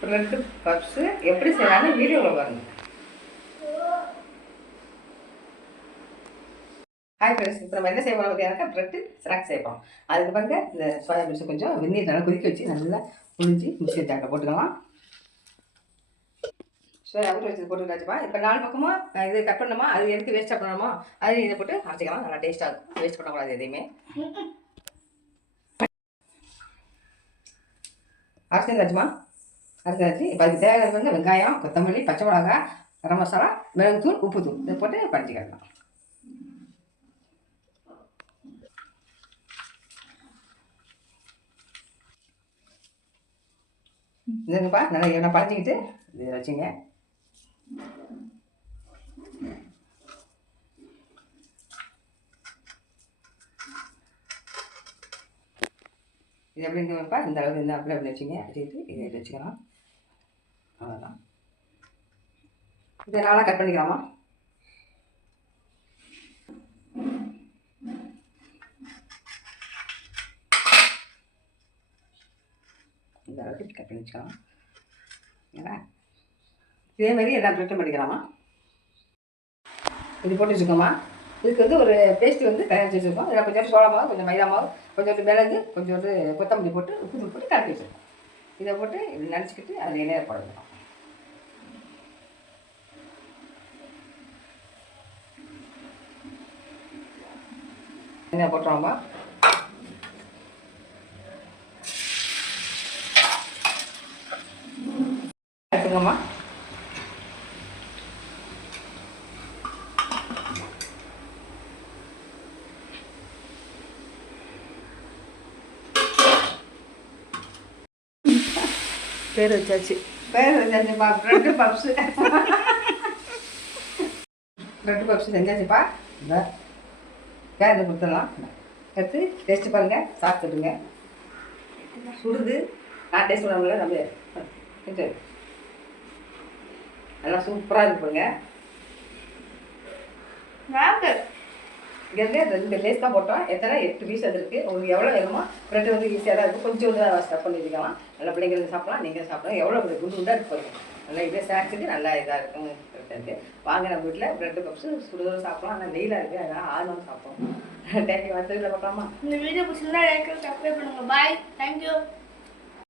Bread puffs எப்படி செய்யலாம்னு வீடியோவில் பாருங்கள். ஹாய் ஃப்ரெண்ட்ஸ், இப்போ நம்ம என்ன செய்ய போகிறோம் பார்த்தீங்கன்னா பிரெட்டு ஸ்நாக்ஸ் செய்யப்போம். அதுக்கு பாருங்க இந்த சோயா பீன்ஸை கொஞ்சம் வெந்நீர் நல்லா கொதிக்க வச்சு நல்லா புழிஞ்சு மிக்ஸி ஜாரில் போட்டுக்கலாம். சோயா ஊற வச்சு போட்டுக்காச்சுப்பா. இப்போ 4 பக்கமாக இது கட் பண்ணணுமா, அது எதுக்கு வேஸ்ட்டாக பண்ணணுமோ அது இதை போட்டு அரைச்சிக்கலாம். நல்லா டேஸ்ட்டாக இருக்கும். வேஸ்ட் பண்ணக்கூடாது எதையுமே. அரைச்சிருந்தாச்சுமா, அரைச்சாச்சு. இப்போ அதுக்கு தேவையான வந்து வெங்காயம், கொத்தமல்லி, பச்சை மிளகாய், கரம் மசாலா, மிளகுத்தூள், உப்புத்தூள் இதை போட்டு பண்ணிக்கலாம். இதுங்கப்பா நல்லா நான் பழச்சிக்கிட்டு இது வச்சுங்க. இது எப்படி இருந்துப்பா இந்த அளவு இருந்தால் அப்படி அப்படி வச்சுங்க. வச்சுக்கிட்டு இதை வச்சுக்கலாம். அவ்வளோதான். இதை நாளாக கட் பண்ணிக்கலாமா? இந்த அளவுக்கு கட் பண்ணி வச்சுக்கலாம். ஏன்னா இதே மாதிரி எல்லா ப்ரெட்டும் பண்ணிக்கலாமா? இது போட்டு வச்சுக்கோமா. இதுக்கு வந்து ஒரு பேஸ்ட்டு வந்து தயாரித்து வச்சுருக்கோம். இதில் கொஞ்சம் சோள மாவு, கொஞ்சம் மைதா மாவு, கொஞ்சோண்டு மிளகு, கொஞ்சோண்டு கொத்தமல்லி போட்டு உப்பு தூள் போட்டு கலக்கி வச்சுருக்கோம். இதை போட்டு இப்படி நினச்சிக்கிட்டு அதில் எண்ணெயை போடணும். எண்ணெய் போட்டுருவோம்மா. எடுத்துக்கோமா. பேர் வச்சாச்சுப்பா. ப்ரெட்டு பப்ஸு ப்ரெட்டு பப்ஸு செஞ்சாச்சுப்பா. இந்த கேரளை கொடுத்துடலாம். எடுத்து டேஸ்ட்டு பாருங்கள், சாப்பிட்டுடுங்க. சுடுது. நான் டேஸ்ட் பண்ண நம்ம நல்லா சூப்பராக இருக்குங்க. இங்கே 2 லேஸ் தான் போட்டோம். எத்தனை 8 பீஸ் அது இருக்குது. உங்களுக்கு எவ்வளோ வேணுமோ ப்ரெட்டு வந்து ஈஸியாக தான் இருக்குது. கொஞ்சம் தான் ஸ்டஃப் பண்ணி வச்சுக்கலாம். நல்லா பிள்ளைங்களுக்கு சாப்பிடலாம், நீங்கள் சாப்பிடலாம். எவ்வளோ குண்டு குண்டாக இருக்கு பாருங்க. நல்லா இதே ஸ்நாக்ஸுக்கு நல்லா இதாக இருக்கும். இருக்குது வாங்க நம்ம வீட்டில் ப்ரெட்டு பப்ஸு சுடுதோடு சாப்பிடலாம். ஆனால் வெயிலாக இருக்குது, அதனால் ஆறுநாள் சாப்பிடுவோம். தேங்க்யூ. அடுத்த வீட்டில் பார்க்கலாமா? இந்த வீடியோ பிடிச்சிருந்தா லைக் சப்ஸ்கிரைப் பண்ணுங்கள். பாய். தேங்க்யூ.